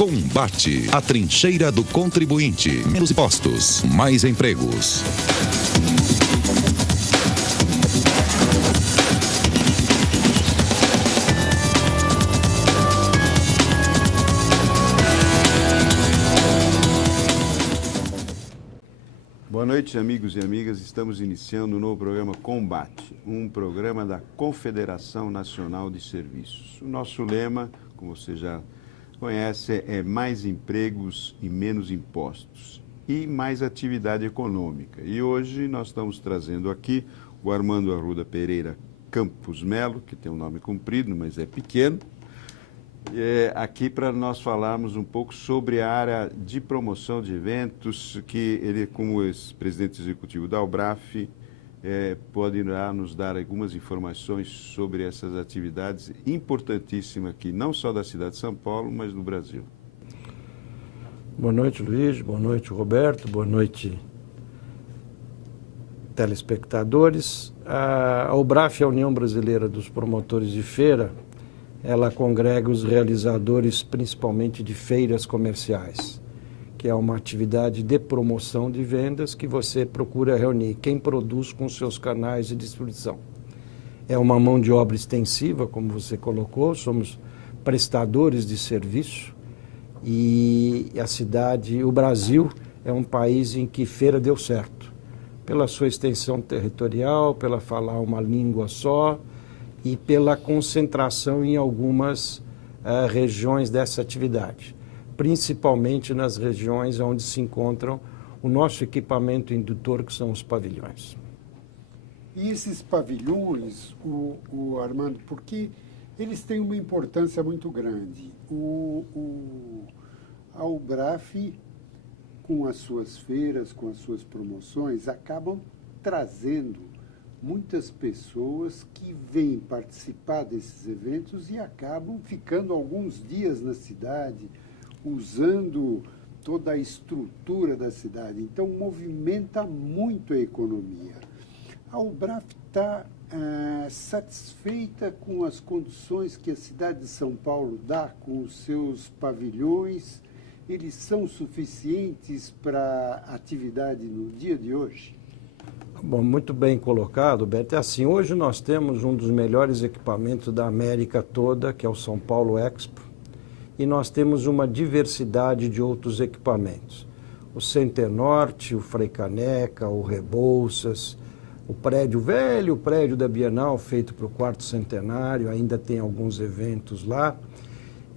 Combate, a trincheira do contribuinte. Menos impostos, mais empregos. Boa noite, amigos e amigas. Estamos iniciando um novo programa Combate, um programa da Confederação Nacional de Serviços. O nosso lema, como você já conhece, é mais empregos e menos impostos e mais atividade econômica. E hoje nós estamos trazendo aqui o Armando Arruda Pereira Campos Melo, que tem um nome comprido, mas é pequeno, aqui para nós falarmos um pouco sobre a área de promoção de eventos, que ele, como ex-presidente executivo da UBRAF, poderá nos dar algumas informações sobre essas atividades importantíssimas aqui, não só da cidade de São Paulo, mas do Brasil. Boa noite, Luiz. Boa noite, Roberto. Boa noite, telespectadores. A UBRAF, a União Brasileira dos Promotores de Feira, ela congrega os realizadores principalmente de feiras comerciais, que é uma atividade de promoção de vendas que você procura reunir quem produz com seus canais de distribuição. É uma mão de obra extensiva, como você colocou, somos prestadores de serviço e o Brasil é um país em que feira deu certo, pela sua extensão territorial, pela falar uma língua só, e pela concentração em algumas regiões dessa atividade, principalmente nas regiões onde se encontram o nosso equipamento indutor, que são os pavilhões. E esses pavilhões, o Armando, porque eles têm uma importância muito grande. A UBRAF, com as suas feiras, com as suas promoções, acabam trazendo muitas pessoas que vêm participar desses eventos e acabam ficando alguns dias na cidade, usando toda a estrutura da cidade. Então, movimenta muito a economia. A UBRAF está satisfeita com as condições que a cidade de São Paulo dá com os seus pavilhões? Eles são suficientes para a atividade no dia de hoje? Bom, muito bem colocado, Beto. É assim, hoje nós temos um dos melhores equipamentos da América toda, que é o São Paulo Expo, e nós temos uma diversidade de outros equipamentos. O Center Norte, o Frei Caneca, o Rebouças, o velho prédio da Bienal, feito para o 4º centenário, ainda tem alguns eventos lá,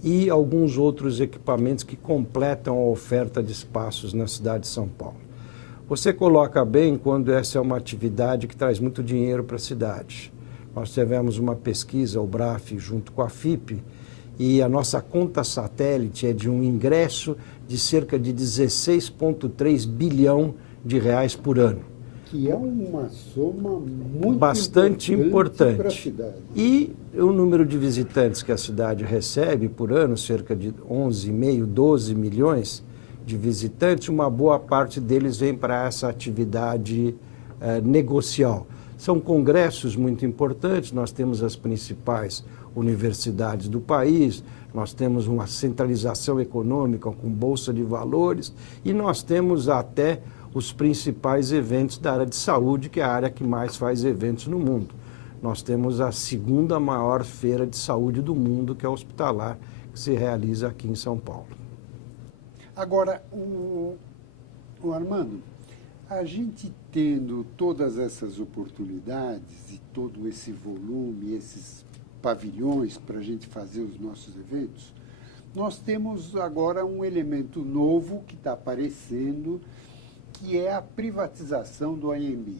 e alguns outros equipamentos que completam a oferta de espaços na cidade de São Paulo. Você coloca bem quando essa é uma atividade que traz muito dinheiro para a cidade. Nós tivemos uma pesquisa, o UBRAF, junto com a FIP, e a nossa conta satélite é de um ingresso de cerca de 16,3 bilhão de reais por ano. Que é uma soma muito bastante importante para a cidade. E o número de visitantes que a cidade recebe por ano, cerca de 11,5, 12 milhões, de visitantes, uma boa parte deles vem para essa atividade negocial. São congressos muito importantes, nós temos as principais universidades do país, nós temos uma centralização econômica com bolsa de valores e nós temos até os principais eventos da área de saúde, que é a área que mais faz eventos no mundo. Nós temos a segunda maior feira de saúde do mundo, que é a Hospitalar, que se realiza aqui em São Paulo. Agora, o Armando, a gente tendo todas essas oportunidades e todo esse volume, esses pavilhões para a gente fazer os nossos eventos, nós temos agora um elemento novo que está aparecendo, que é a privatização do AMB.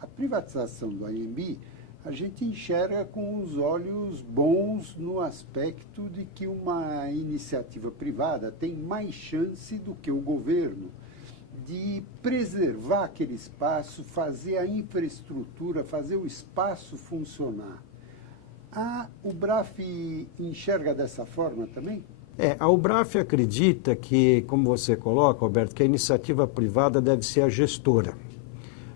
A privatização do AMB a gente enxerga com os olhos bons no aspecto de que uma iniciativa privada tem mais chance do que o governo de preservar aquele espaço, fazer a infraestrutura, fazer o espaço funcionar. A UBRAF enxerga dessa forma também? A UBRAF acredita que, como você coloca, Roberto, que a iniciativa privada deve ser a gestora.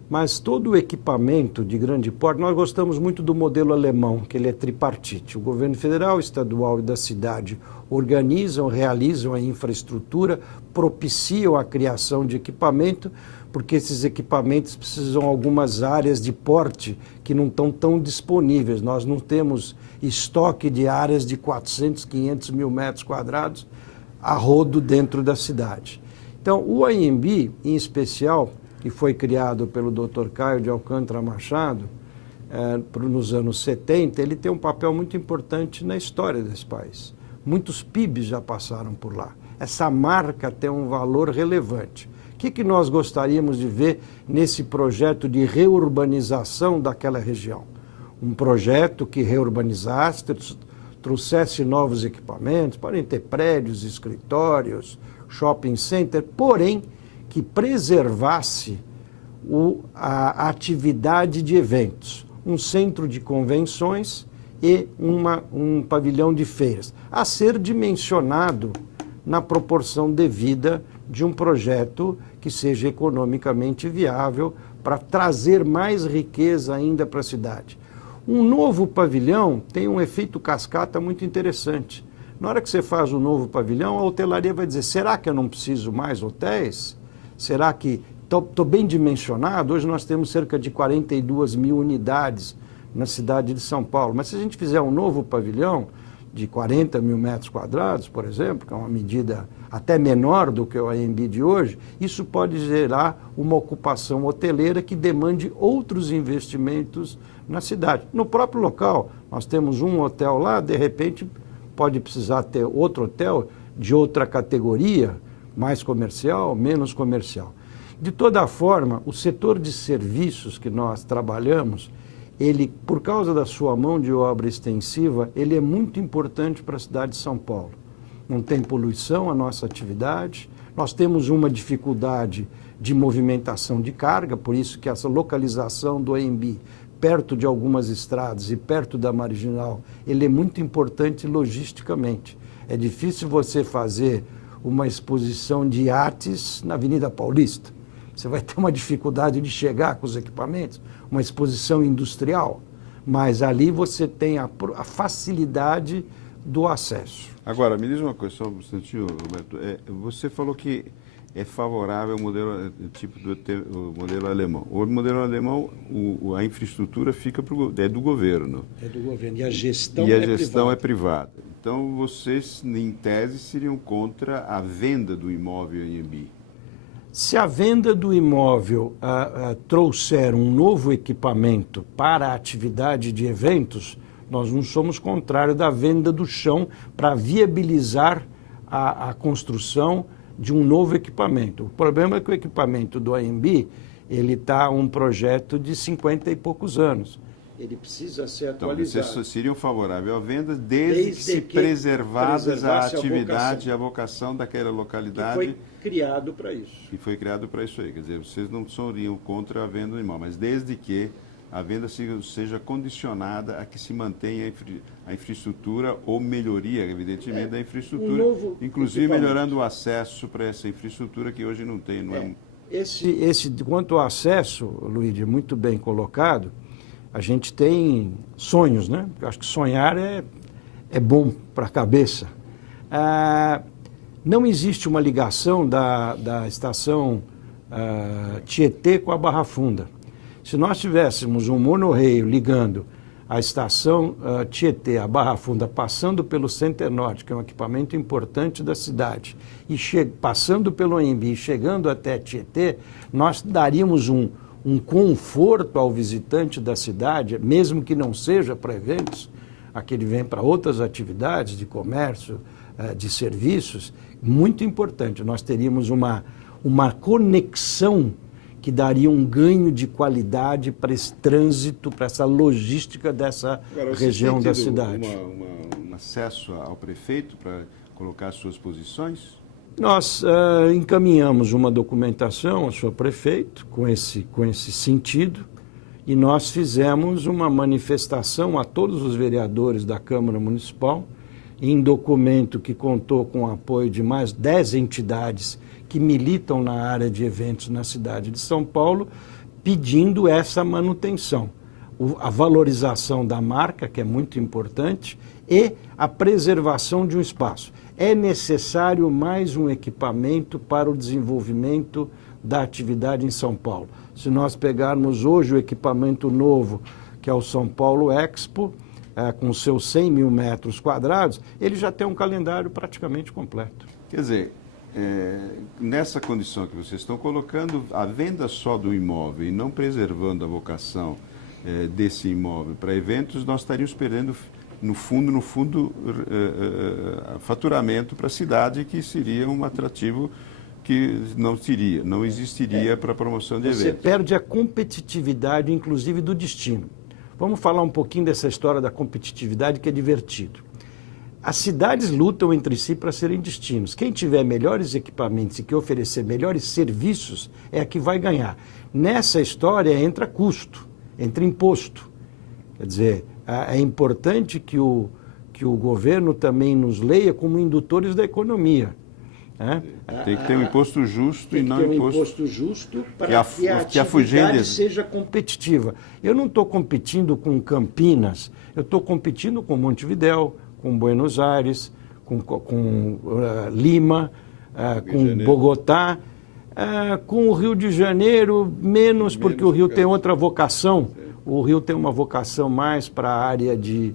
mas todo o equipamento de grande porte, nós gostamos muito do modelo alemão, que ele é tripartite. O governo federal, estadual e da cidade organizam, realizam a infraestrutura, propiciam a criação de equipamento, porque esses equipamentos precisam de algumas áreas de porte que não estão tão disponíveis. Nós não temos estoque de áreas de 400, 500 mil metros quadrados a rodo dentro da cidade. Então, o AMB, em especial, que foi criado pelo Dr. Caio de Alcântara Machado, nos anos 70, ele tem um papel muito importante na história desse país. Muitos PIBs já passaram por lá. Essa marca tem um valor relevante. O que nós gostaríamos de ver nesse projeto de reurbanização daquela região? Um projeto que reurbanizasse, trouxesse novos equipamentos, podem ter prédios, escritórios, shopping center, porém que preservasse a atividade de eventos, um centro de convenções e um pavilhão de feiras, a ser dimensionado na proporção devida de um projeto que seja economicamente viável para trazer mais riqueza ainda para a cidade. Um novo pavilhão tem um efeito cascata muito interessante. Na hora que você faz um novo pavilhão, a hotelaria vai dizer, será que eu não preciso mais hotéis? Será que estou bem dimensionado? Hoje nós temos cerca de 42 mil unidades na cidade de São Paulo. Mas se a gente fizer um novo pavilhão de 40 mil metros quadrados, por exemplo, que é uma medida até menor do que o AMB de hoje, isso pode gerar uma ocupação hoteleira que demande outros investimentos na cidade. No próprio local, nós temos um hotel lá, de repente pode precisar ter outro hotel de outra categoria, mais comercial, menos comercial. De toda forma, o setor de serviços que nós trabalhamos, ele, por causa da sua mão de obra extensiva, ele é muito importante para a cidade de São Paulo. Não tem poluição a nossa atividade, nós temos uma dificuldade de movimentação de carga, por isso que essa localização do AMB perto de algumas estradas e perto da Marginal, ele é muito importante logisticamente. É difícil você fazer uma exposição de artes na Avenida Paulista. Você vai ter uma dificuldade de chegar com os equipamentos, uma exposição industrial, mas ali você tem a facilidade do acesso. Agora, me diz uma coisa, só um instantinho, Roberto. Você falou que é favorável ao modelo tipo do modelo alemão. O modelo alemão, a infraestrutura fica é do governo. É do governo. E a gestão é privada. Então, vocês, em tese, seriam contra a venda do imóvel AMB. Se a venda do imóvel trouxer um novo equipamento para a atividade de eventos, nós não somos contrários da venda do chão para viabilizar a construção de um novo equipamento. O problema é que o equipamento do AMB, ele está um projeto de 50 e poucos anos. Ele precisa ser atualizado. Então, vocês seriam favoráveis à venda desde que se preservasse a atividade e a vocação daquela localidade. Que foi criado para isso. Que foi criado para isso aí. Quer dizer, vocês não seriam contra a venda do imóvel, mas desde que a venda seja condicionada a que se mantenha a infraestrutura ou melhoria, evidentemente, da infraestrutura, inclusive melhorando o acesso para essa infraestrutura que hoje não tem. Quanto ao acesso, Luiz, muito bem colocado, a gente tem sonhos, né? Eu acho que sonhar é bom para a cabeça. Não existe uma ligação da estação Tietê com a Barra Funda. Se nós tivéssemos um monorail ligando a estação Tietê, a Barra Funda, passando pelo Center Norte, que é um equipamento importante da cidade, e passando pelo AMB e chegando até Tietê, nós daríamos um conforto ao visitante da cidade, mesmo que não seja para eventos, aqui ele vem para outras atividades de comércio, de serviços, muito importante. Nós teríamos uma conexão que daria um ganho de qualidade para esse trânsito, para essa logística dessa região da cidade. Um acesso ao prefeito para colocar suas posições? Nós encaminhamos uma documentação ao senhor prefeito com esse sentido e nós fizemos uma manifestação a todos os vereadores da Câmara Municipal em documento que contou com o apoio de mais 10 entidades que militam na área de eventos na cidade de São Paulo, pedindo essa manutenção, a valorização da marca, que é muito importante, e a preservação de um espaço. É necessário mais um equipamento para o desenvolvimento da atividade em São Paulo. Se nós pegarmos hoje o equipamento novo, que é o São Paulo Expo, com seus 100 mil metros quadrados, ele já tem um calendário praticamente completo. Quer dizer, nessa condição que vocês estão colocando, a venda só do imóvel e não preservando a vocação desse imóvel para eventos, nós estaríamos perdendo, no fundo, faturamento para a cidade, que seria um atrativo que não existiria para a promoção de eventos. Você perde a competitividade, inclusive, do destino. Vamos falar um pouquinho dessa história da competitividade, que é divertido. As cidades lutam entre si para serem destinos. Quem tiver melhores equipamentos e que oferecer melhores serviços é a que vai ganhar. Nessa história entra custo, entra imposto. Quer dizer, é importante que o governo também nos leia como indutores da economia. Tem que ter um imposto justo e não um imposto justo para que a atividade seja competitiva. Eu não estou competindo com Campinas, eu estou competindo com Montevidéu, com Buenos Aires, com Lima, com Bogotá, com o Rio de Janeiro, menos porque o Rio tem outra vocação. O Rio tem uma vocação mais para a área de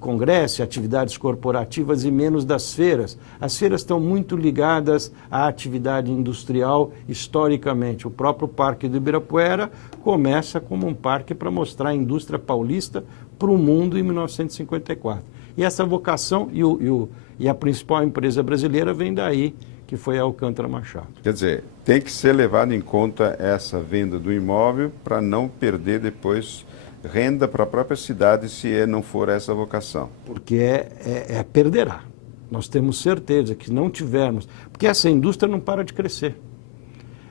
congresso, atividades corporativas e menos das feiras. As feiras estão muito ligadas à atividade industrial historicamente. O próprio Parque do Ibirapuera começa como um parque para mostrar a indústria paulista para o mundo em 1954. E essa vocação e a principal empresa brasileira vem daí, que foi a Alcântara Machado. Quer dizer, tem que ser levado em conta essa venda do imóvel para não perder depois renda para a própria cidade se não for essa vocação. Porque perderá. Nós temos certeza que não tivermos, porque essa indústria não para de crescer.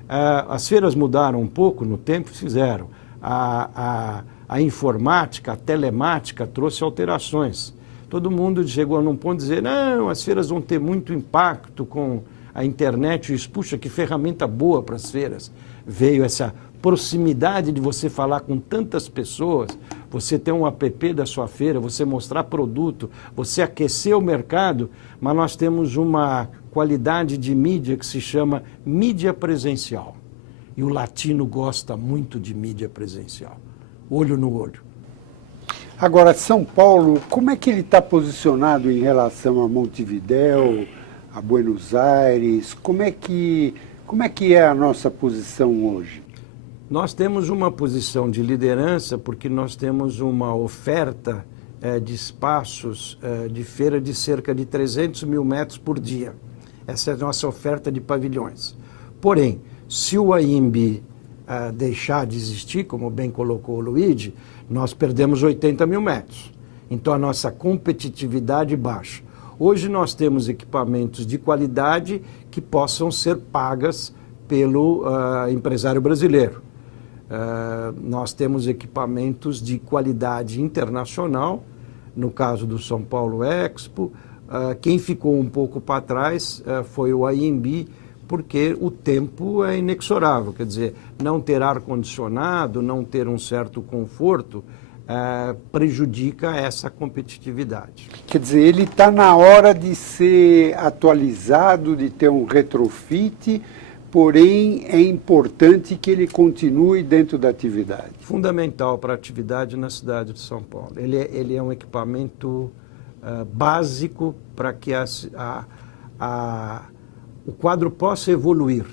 As feiras mudaram um pouco no tempo, fizeram. A informática, a telemática trouxe alterações. Todo mundo chegou num ponto de dizer, não, as feiras vão ter muito impacto com a internet, e isso, puxa, que ferramenta boa para as feiras. Veio essa proximidade de você falar com tantas pessoas, você ter um app da sua feira, você mostrar produto, você aquecer o mercado, mas nós temos uma qualidade de mídia que se chama mídia presencial. E o latino gosta muito de mídia presencial, olho no olho. Agora, São Paulo, como é que ele está posicionado em relação a Montevidéu, a Buenos Aires? Como é que é a nossa posição hoje? Nós temos uma posição de liderança porque nós temos uma oferta de espaços de feira de cerca de 300 mil metros por dia. Essa é a nossa oferta de pavilhões. Porém, se o AIMB deixar de existir, como bem colocou o Luigi, nós perdemos 80 mil metros. Então a nossa competitividade baixa. Hoje nós temos equipamentos de qualidade que possam ser pagas pelo empresário brasileiro. Nós temos equipamentos de qualidade internacional, no caso do São Paulo Expo. Quem ficou um pouco para trás foi o AIMB, porque o tempo é inexorável, quer dizer, não ter ar-condicionado, não ter um certo conforto, prejudica essa competitividade. Quer dizer, ele está na hora de ser atualizado, de ter um retrofit, porém é importante que ele continue dentro da atividade. Fundamental para a atividade na cidade de São Paulo. Ele é um equipamento básico para que o quadro possa evoluir.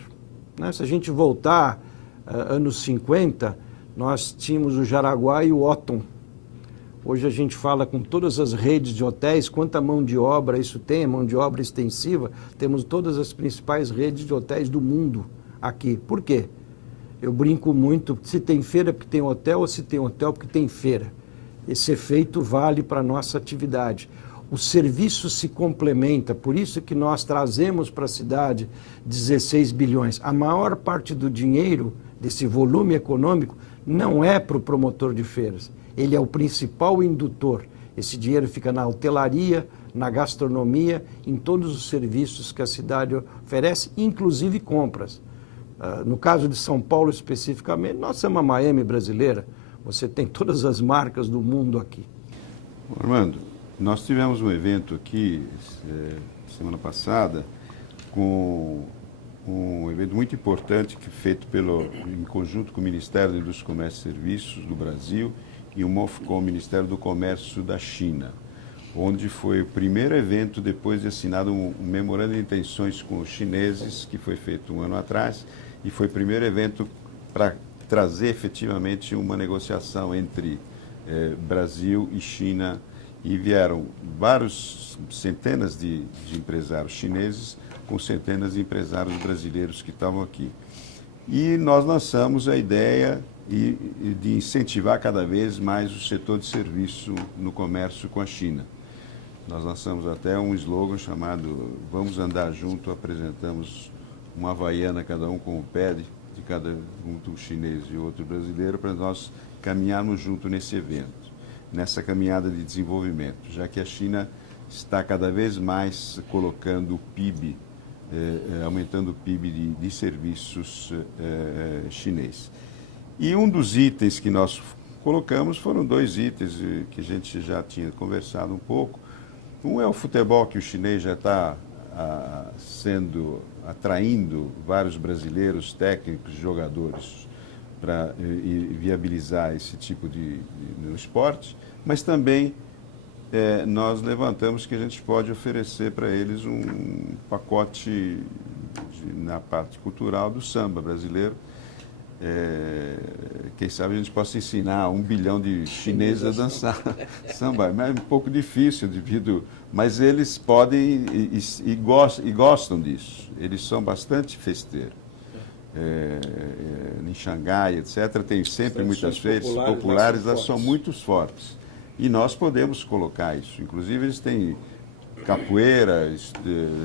Se a gente voltar anos 50, nós tínhamos o Jaraguá e o Otton. Hoje a gente fala com todas as redes de hotéis, quanta mão de obra isso tem, mão de obra extensiva. Temos todas as principais redes de hotéis do mundo aqui. Por quê? Eu brinco muito, se tem feira porque tem hotel, ou se tem hotel porque tem feira. Esse efeito vale para a nossa atividade. O serviço se complementa, por isso que nós trazemos para a cidade 16 bilhões. A maior parte do dinheiro, desse volume econômico, não é para o promotor de feiras. Ele é o principal indutor. Esse dinheiro fica na hotelaria, na gastronomia, em todos os serviços que a cidade oferece, inclusive compras. No caso de São Paulo especificamente, nós somos a Miami brasileira. Você tem todas as marcas do mundo aqui. Armando, nós tivemos um evento aqui semana passada com um evento muito importante que feito em conjunto com o Ministério da Indústria, Comércio e Serviços do Brasil e o MOFCOM, Ministério do Comércio da China, onde foi o primeiro evento depois de assinado um memorando de intenções com os chineses, que foi feito um ano atrás, e foi o primeiro evento para trazer efetivamente uma negociação entre Brasil e China, e vieram centenas de empresários chineses com centenas de empresários brasileiros que estavam aqui. E nós lançamos a ideia de incentivar cada vez mais o setor de serviço no comércio com a China. Nós lançamos até um slogan chamado Vamos Andar Junto, apresentamos uma havaiana, cada um com o pé de cada um chinês e outro brasileiro, para nós caminharmos junto nesse evento, nessa caminhada de desenvolvimento, já que a China está cada vez mais colocando o PIB, aumentando o PIB de serviços chinês. E um dos itens que nós colocamos foram 2 itens que a gente já tinha conversado um pouco. Um é o futebol, que o chinês já está atraindo vários brasileiros, técnicos, jogadores, para viabilizar esse tipo no esporte, mas também nós levantamos que a gente pode oferecer para eles um pacote na parte cultural do samba brasileiro. Quem sabe a gente possa ensinar 1 bilhão de chineses a dançar samba, mas é um pouco difícil mas eles podem e gostam disso. Eles são bastante festeiros. Em Xangai, etc., tem sempre muitas feiras populares, elas são muito fortes. E nós podemos colocar isso. Inclusive, eles têm capoeira,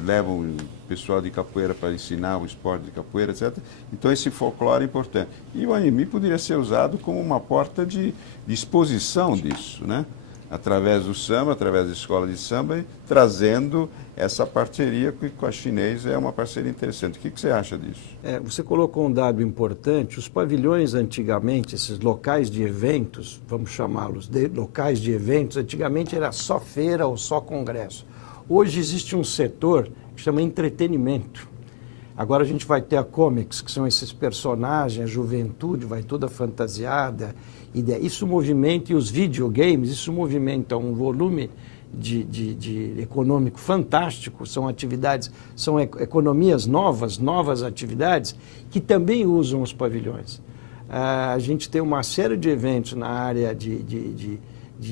levam o pessoal de capoeira para ensinar o esporte de capoeira, etc. Então, esse folclore é importante. E o AMI poderia ser usado como uma porta de exposição disso, né? Através do samba, através da escola de samba, trazendo essa parceria com a chinês, é uma parceria interessante. O que você acha disso? Você colocou um dado importante. Os pavilhões antigamente, esses locais de eventos, vamos chamá-los de locais de eventos, antigamente era só feira ou só congresso. Hoje existe um setor que chama entretenimento. Agora a gente vai ter a comics, que são esses personagens, a juventude vai toda fantasiada. Isso movimenta, e os videogames, isso movimenta um volume de econômico fantástico, são atividades, são economias novas atividades, que também usam os pavilhões. A gente tem uma série de eventos na área de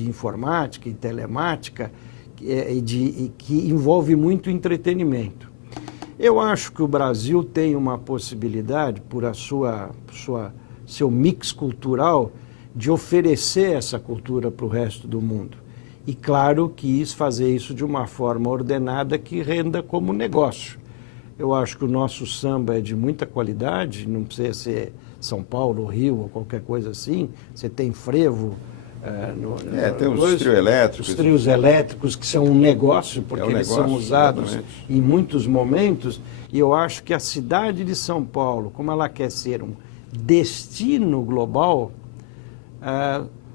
informática e telemática que envolve muito entretenimento. Eu acho que o Brasil tem uma possibilidade, por seu mix cultural, de oferecer essa cultura para o resto do mundo. E, claro, quis fazer isso de uma forma ordenada que renda como negócio. Eu acho que o nosso samba é de muita qualidade, não precisa ser São Paulo, Rio ou qualquer coisa assim. Você tem frevo. Tem os trios elétricos. Os trios elétricos, que são um negócio, porque eles são usados em muitos momentos. E eu acho que a cidade de São Paulo, como ela quer ser um destino global,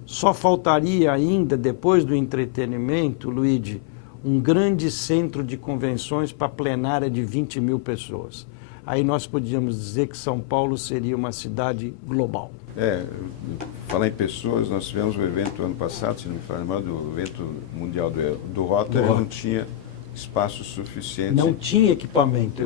só faltaria ainda, depois do entretenimento, Luigi, um grande centro de convenções para plenária de 20 mil pessoas. Aí nós podíamos dizer que São Paulo seria uma cidade global. Falar em pessoas, nós tivemos um evento ano passado, se não me falha mal, do evento mundial do Rotary, não tinha espaço suficiente. Não tinha equipamento.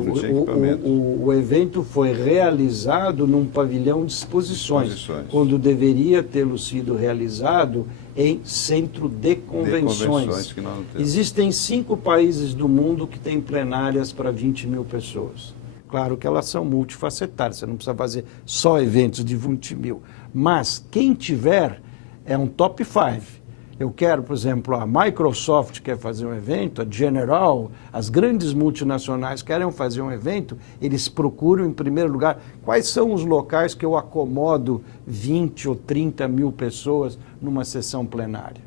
O evento foi realizado num pavilhão de exposições, quando deveria tê-lo sido realizado em centro de convenções. Que nós não temos. Existem 5 países do mundo que têm plenárias para 20 mil pessoas. Claro que elas são multifacetárias, você não precisa fazer só eventos de 20 mil. Mas quem tiver é um top 5. Eu quero, por exemplo, a Microsoft quer fazer um evento, a General, as grandes multinacionais querem fazer um evento, eles procuram, em primeiro lugar, quais são os locais que eu acomodo 20 ou 30 mil pessoas numa sessão plenária.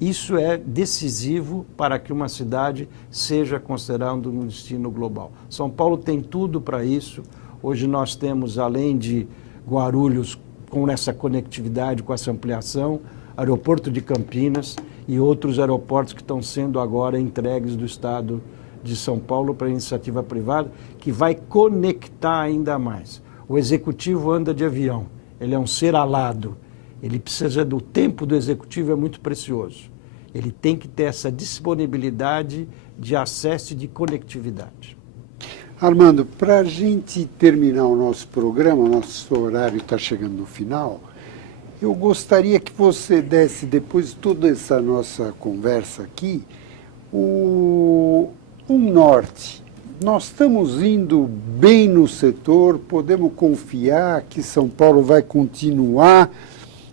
Isso é decisivo para que uma cidade seja considerada um destino global. São Paulo tem tudo para isso. Hoje nós temos, além de Guarulhos, com essa conectividade, com essa ampliação, aeroporto de Campinas e outros aeroportos que estão sendo agora entregues do Estado de São Paulo para iniciativa privada, que vai conectar ainda mais. O executivo anda de avião, ele é um ser alado, ele precisa do tempo do executivo, é muito precioso. Ele tem que ter essa disponibilidade de acesso e de conectividade. Armando, para a gente terminar o nosso programa, o nosso horário está chegando no final, eu gostaria que você desse, depois de toda essa nossa conversa aqui, um norte. Nós estamos indo bem no setor, podemos confiar que São Paulo vai continuar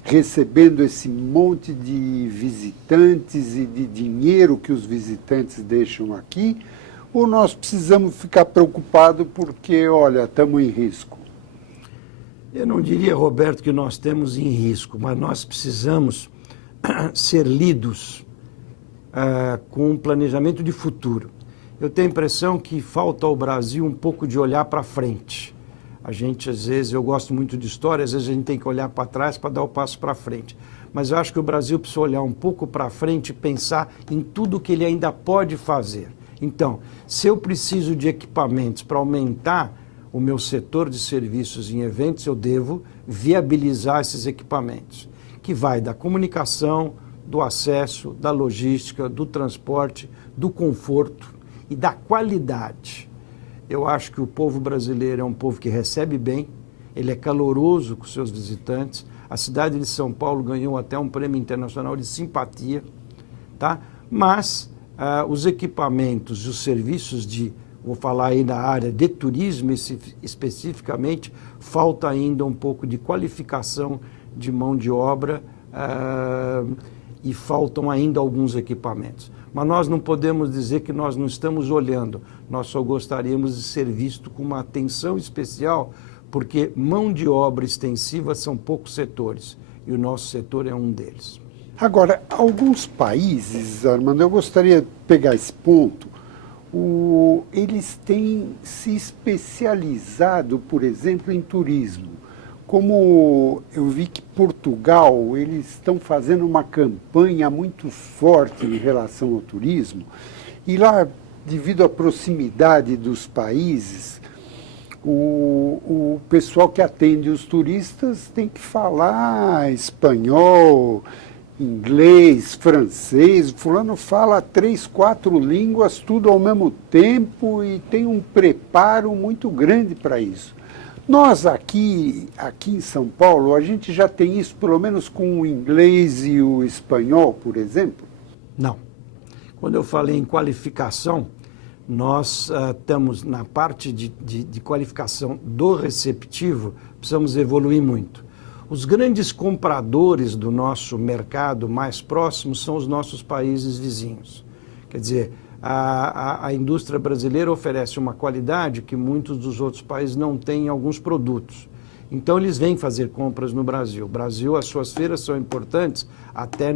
recebendo esse monte de visitantes e de dinheiro que os visitantes deixam aqui, ou nós precisamos ficar preocupados porque, olha, estamos em risco? Eu não diria, Roberto, que nós temos em risco, mas nós precisamos ser lidos com um planejamento de futuro. Eu tenho a impressão que falta ao Brasil um pouco de olhar para frente. A gente, às vezes, eu gosto muito de história, às vezes a gente tem que olhar para trás para dar o passo para frente. Mas eu acho que o Brasil precisa olhar um pouco para frente e pensar em tudo que ele ainda pode fazer. Então, se eu preciso de equipamentos para aumentar o meu setor de serviços em eventos, eu devo viabilizar esses equipamentos, que vai da comunicação, do acesso, da logística, do transporte, do conforto e da qualidade. Eu acho que o povo brasileiro é um povo que recebe bem, ele é caloroso com seus visitantes. A cidade de São Paulo ganhou até um prêmio internacional de simpatia, tá? Mas os equipamentos e os serviços vou falar aí na área de turismo especificamente, falta ainda um pouco de qualificação de mão de obra e faltam ainda alguns equipamentos. Mas nós não podemos dizer que nós não estamos olhando, nós só gostaríamos de ser visto com uma atenção especial, porque mão de obra extensiva são poucos setores, e o nosso setor é um deles. Agora, alguns países, Armando, eu gostaria de pegar esse ponto, eles têm se especializado, por exemplo, em turismo. Como eu vi que Portugal, eles estão fazendo uma campanha muito forte em relação ao turismo, e lá, devido à proximidade dos países, o pessoal que atende os turistas tem que falar espanhol, inglês, francês. Fulano fala 3, 4 línguas, tudo ao mesmo tempo, e tem um preparo muito grande para isso. Nós aqui em São Paulo, a gente já tem isso, pelo menos com o inglês e o espanhol, por exemplo? Não. Quando eu falei em qualificação, nós estamos na parte de qualificação do receptivo, precisamos evoluir muito. Os grandes compradores do nosso mercado mais próximo são os nossos países vizinhos. Quer dizer, a indústria brasileira oferece uma qualidade que muitos dos outros países não têm em alguns produtos. Então, eles vêm fazer compras no Brasil. O Brasil, as suas feiras são importantes até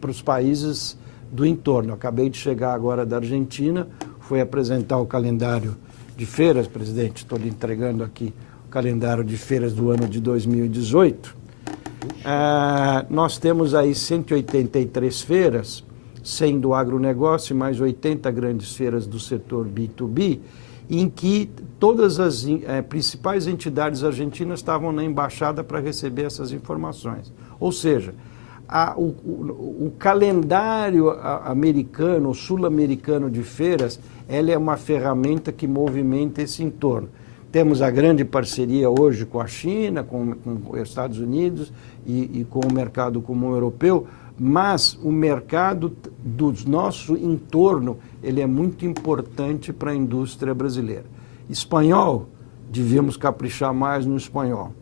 para os países do entorno. Eu acabei de chegar agora da Argentina, fui apresentar o calendário de feiras, presidente, estou lhe entregando aqui o calendário de feiras do ano de 2018. Nós temos aí 183 feiras, 100 do agronegócio e mais 80 grandes feiras do setor B2B, em que todas as principais entidades argentinas estavam na embaixada para receber essas informações. Ou seja, o calendário americano, sul-americano de feiras, ela é uma ferramenta que movimenta esse entorno. Temos a grande parceria hoje com a China, com os Estados Unidos e com o mercado comum europeu, mas o mercado do nosso entorno, ele é muito importante para a indústria brasileira. Espanhol, devíamos caprichar mais no espanhol.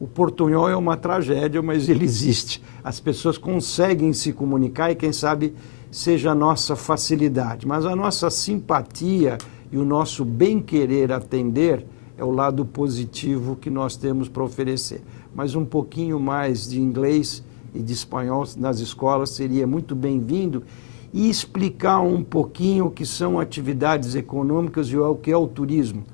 O portunhol é uma tragédia, mas ele existe. As pessoas conseguem se comunicar e, quem sabe, seja a nossa facilidade. Mas a nossa simpatia e o nosso bem-querer atender é o lado positivo que nós temos para oferecer. Mas um pouquinho mais de inglês e de espanhol nas escolas seria muito bem-vindo, e explicar um pouquinho o que são atividades econômicas e o que é o turismo.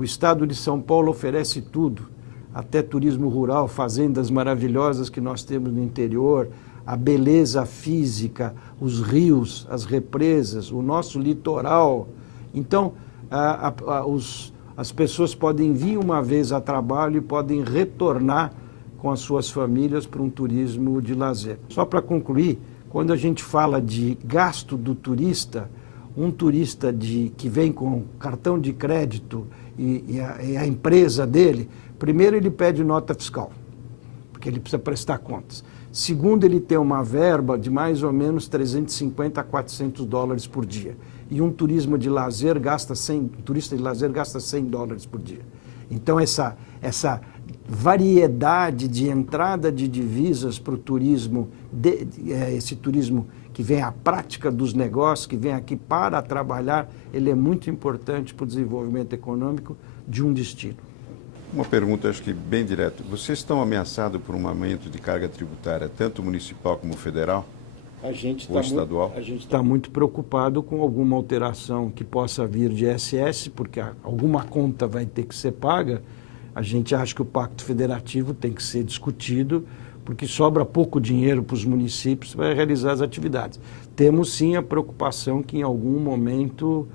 O estado de São Paulo oferece tudo, até turismo rural, fazendas maravilhosas que nós temos no interior, a beleza física, os rios, as represas, o nosso litoral. Então, as pessoas podem vir uma vez a trabalho e podem retornar com as suas famílias para um turismo de lazer. Só para concluir, quando a gente fala de gasto do turista, um turista que vem com cartão de crédito e a empresa dele, primeiro ele pede nota fiscal, porque ele precisa prestar contas. Segundo, ele tem uma verba de mais ou menos 350 a 400 dólares por dia. E um turista de lazer gasta 100 dólares por dia. Então, essa variedade de entrada de divisas para o turismo, esse turismo que vem à prática dos negócios, que vem aqui para trabalhar, ele é muito importante para o desenvolvimento econômico de um destino. Uma pergunta, acho que bem direta. Vocês estão ameaçados por um aumento de carga tributária, tanto municipal como federal? Ou estadual? A gente está muito preocupado com alguma alteração que possa vir de ISS, porque alguma conta vai ter que ser paga. A gente acha que o Pacto Federativo tem que ser discutido, porque sobra pouco dinheiro para os municípios para realizar as atividades. Temos sim a preocupação que em algum momento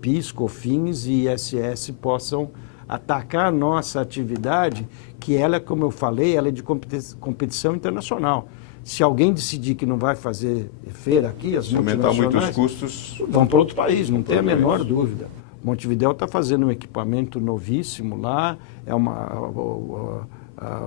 PIS, COFINS e ISS possam atacar a nossa atividade, que ela, como eu falei, ela é de competição internacional. Se alguém decidir que não vai fazer feira aqui, as multinacionais... Se aumentar muito os custos... Vão para outro país, não tem a menor dúvida. Montevidéu está fazendo um equipamento novíssimo lá, o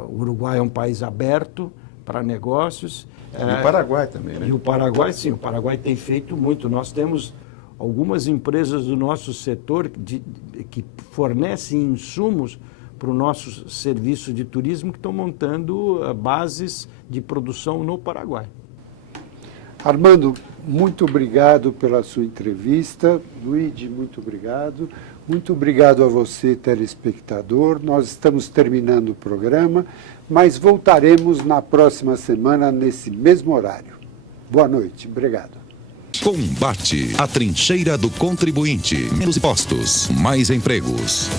Uruguai é um país aberto para negócios. E o Paraguai também, né? E o Paraguai, sim, o Paraguai tem feito muito. Nós temos algumas empresas do nosso setor que fornecem insumos para o nosso serviço de turismo que estão montando bases de produção no Paraguai. Armando, muito obrigado pela sua entrevista. Luigi, muito obrigado. Muito obrigado a você, telespectador. Nós estamos terminando o programa, mas voltaremos na próxima semana, nesse mesmo horário. Boa noite. Obrigado. Combate, a trincheira do contribuinte. Menos impostos, mais empregos.